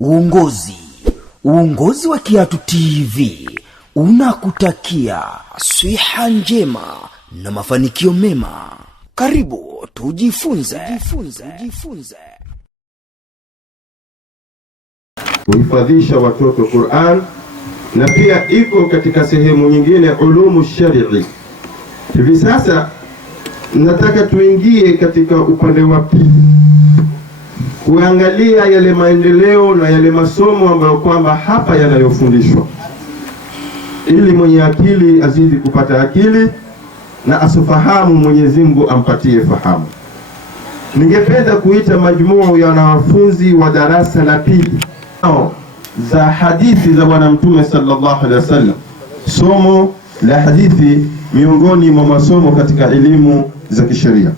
Uongozi wa Kiatu TV unakutakia siha njema na mafanikio mema. Karibu tujifunze. Kuhifadhisha watoto Qur'an, na pia iko katika sehemu nyingine ulumu shari'i. Hivi sasa nataka tuingie katika upande wa pili, kuangalia yale maendeleo na yale masomo ambayo kwamba hapa yanayofundishwa, ili mwenye akili azidi kupata akili na asofahamu Mwenyezi Mungu ampatie fahamu. Ningependa kuita majmuu ya wanafunzi wa darasa la pili za hadithi za Bwana Mtume sallallahu alaihi wasallam, somo la hadithi miongoni mwa masomo katika elimu za kisheria.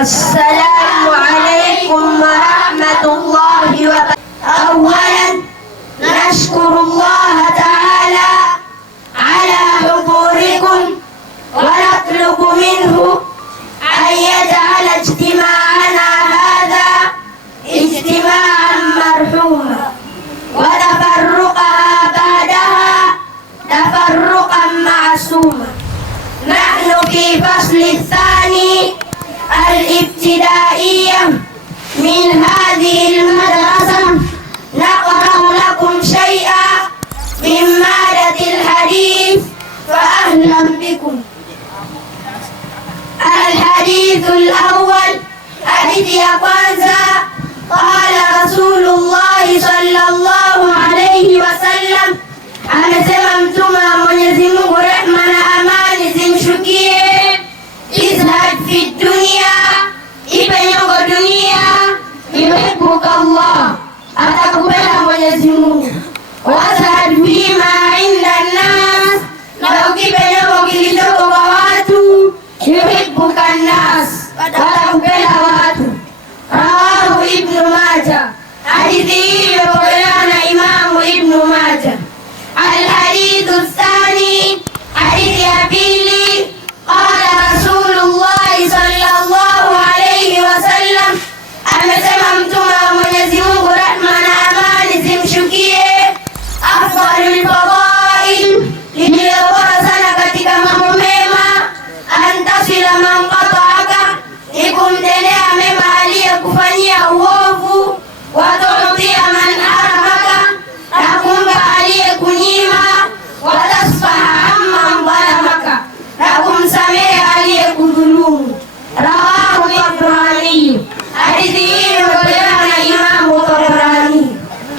السلام عليكم ورحمة الله وبركاته. أولا نشكر الله تعالى على حضوركم ونطلب منه أن يجعل اجتماعنا هذا اجتماعا مرحوما، وتفرقها بعدها تفرقا معصوما. نحن في فصل الثاني الابتدائية من هذه المدرسة، نقرأ لكم شيئا من مادة الحديث، فأهلا بكم. الحديث الأول، حديث يا kwanza. قال رسول الله صلى الله عليه وسلم، amesema mtume wa Mwenyezi Mungu, rehma na amani zimshukie, izhad fi dunya, ipe nyongo dunia, yuhibbuka Allah, atakupenda Mwenyezi Mungu. Wazhad bima inda nas, na ukipe nyongo kilichoko kwa watu, yuhibbuka nas, atakupenda watu. Rawahu Ibn Majah, hadithi hii imepokelewa na Imamu Ibn Majah. الحديث الثاني، حديث يا pili. قال رسول الله صلى الله عليه وسلم، amesema mtume wa Mwenyezi Mungu, rehma na amani zimshukie, afdalul fadail, lililo bora sana katika mambo mema, antasila man qata'aka, ni kumtendea mema aliyekufanyia uovu, watu'tia man haramaka, na kumpa aliyekunyima, watasfaha amman dhalamaka, na kumsamehe aliyekudhulumu. Rawahu Tabrani, hadithi hii imepokelewa na Imamu Tabrani.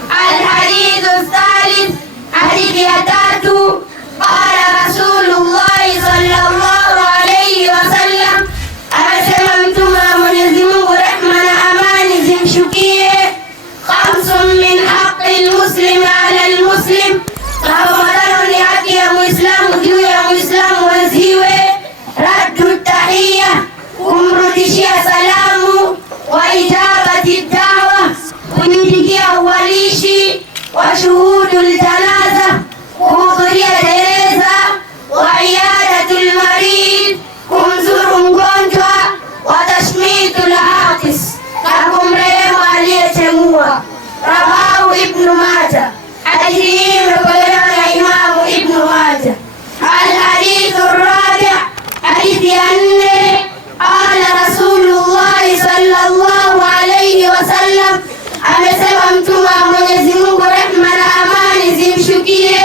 Alhadithu thalith, hadithi ya tatu. Qala Rasulullahi sallallahu alayhi wasallam, amesema mtume wa Mwenyezi Mungu, rehma na amani zimshukie, khamsun min haqqi almuslim ala almuslim, Ramadhanu ni haki ya Muislamu juu ya Muislamu wenziwe, raddu tahiyya, kumrudishia salamu, wa ijabati dawa, kuitikia uwalishi, wa shuhudul janaza, kuhudhuria jeneza, wa iyadatul marid, kumzuru mgonjwa, wa tashmitul atis, na kumrehemu aliyechemua. Rawahu Ibn Majah, hadithi hii imepokelewa na Imamu Ibn Majah. Alhadithu rabi', hadithi ya nne. Qala Rasulullahi sallallahu alayhi wasallam, amesema mtume wa Mwenyezi Mungu, rehma na amani zimshukie,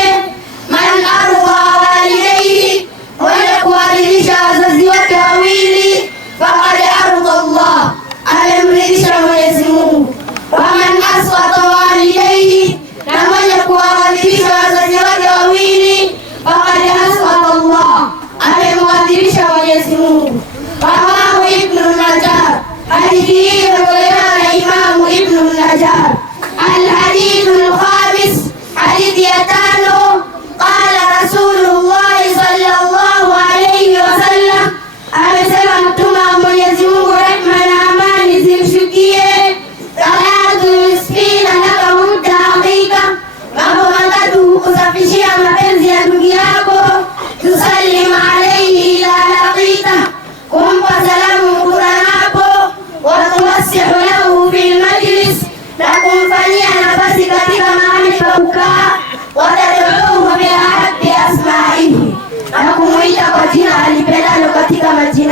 man arda walidayhi, mwenye kuwaridhisha wazazi wake wawili, faqad arda Allah, amemridhisha Mwenyezi Mungu. Wa man asqata walidayhi, na mwenye kuwaridhisha wazazi wake wawili, faqad asqata Allah, amemwadhirisha Mwenyezi Mungu. Rawahu Ibn Najjar, hadithi hii imepokelewa na Imamu Ibn Najjar. Alhadithu alkhamis, hadithi ya tano. Qala Rasulullahi sallallahu alayhi wasallam, amesema mtume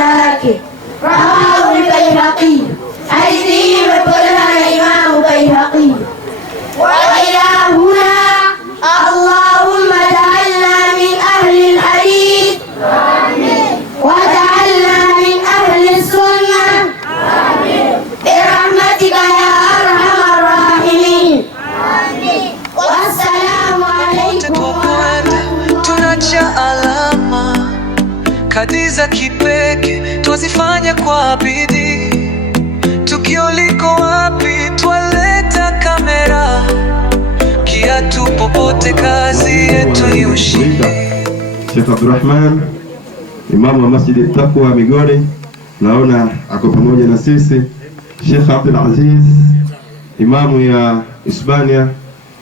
jina lake. Rawahu al-Baihaqi. Hadithi hii imepokewa na Imamu Baihaqi. Wa ila huna Allahumma ja'alna min ahli al-hadith. Amin. Wa ja'alna min ahli sunnah. Amin. Birahmatika ya arhamar rahimin. Amin. Wassalamu alaykum. Tunacha alama kadi za kipekee twazifanya kwa bidii. Tukio liko wapi? Twaleta kamera. Kiatu popote, kazi yetu ni ushindi. Sheikh Abdurrahman, imamu wa Masjid Taqwa Migori, naona ako pamoja na sisi. Sheikh Abdul Aziz, imamu ya Hispania,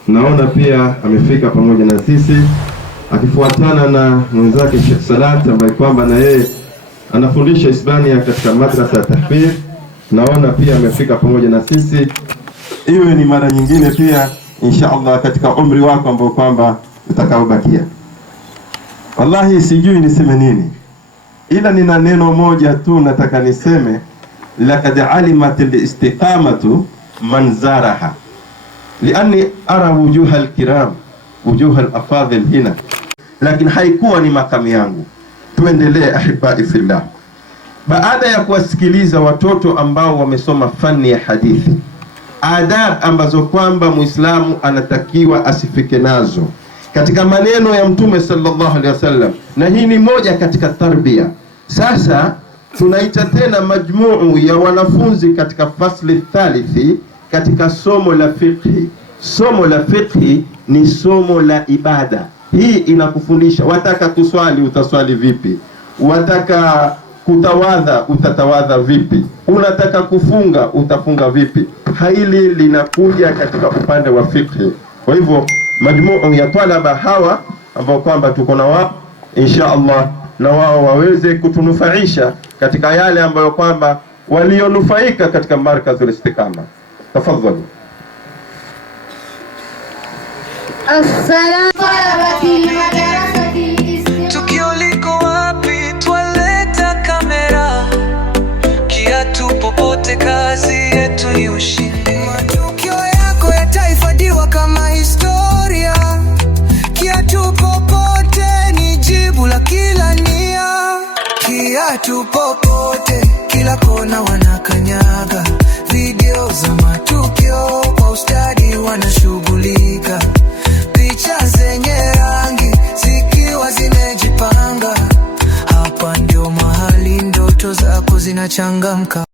naona pia amefika pamoja na sisi, akifuatana na mwenzake Sheikh Salat ambaye kwamba na yeye anafundisha Hispania katika madrasa ya tahfidh. Naona pia amefika pamoja na sisi. Iwe ni mara nyingine pia insha Allah katika umri wako ambao kwamba utakaobakia. Wallahi sijui niseme nini, ila nina neno moja tu nataka niseme: laqad alimat al-istiqamatu man zaraha, liani ara wujuha al-kiram, wujuha al-afadhil hina, lakini haikuwa ni makamu yangu. Tuendelee ahibai fillah. Baada ya kuwasikiliza watoto ambao wamesoma fani ya hadithi, adab ambazo kwamba Muislamu anatakiwa asifike nazo katika maneno ya Mtume sallallahu alaihi wasallam, na hii ni moja katika tarbia. Sasa tunaita tena majmuu ya wanafunzi katika fasli thalithi katika somo la fiqhi. Somo la fiqhi ni somo la ibada. Hii inakufundisha, wataka kuswali utaswali vipi, wataka kutawadha utatawadha vipi, unataka kufunga utafunga vipi. Hili linakuja katika upande wa fiqh. Kwa hivyo majmuu ya talaba hawa ambao kwamba tuko na wao insha Allah, na wao waweze kutunufaisha katika yale ambayo kwamba walionufaika katika markazul istiqama. Tafadhali. Assalamu alaykum. Tukio liko wapi? Twaleta kamera. Kiatu popote, kazi yetu ni ushindi. Matukio yako yatahifadhiwa kama historia. Kiatu popote ni jibu la kila nia. Kiatu popote, kila kona wanakanyaga. Video za matukio kwa ustadi wanashughulika. Picha zenye rangi zikiwa zimejipanga. Hapa ndio mahali ndoto zako zinachangamka.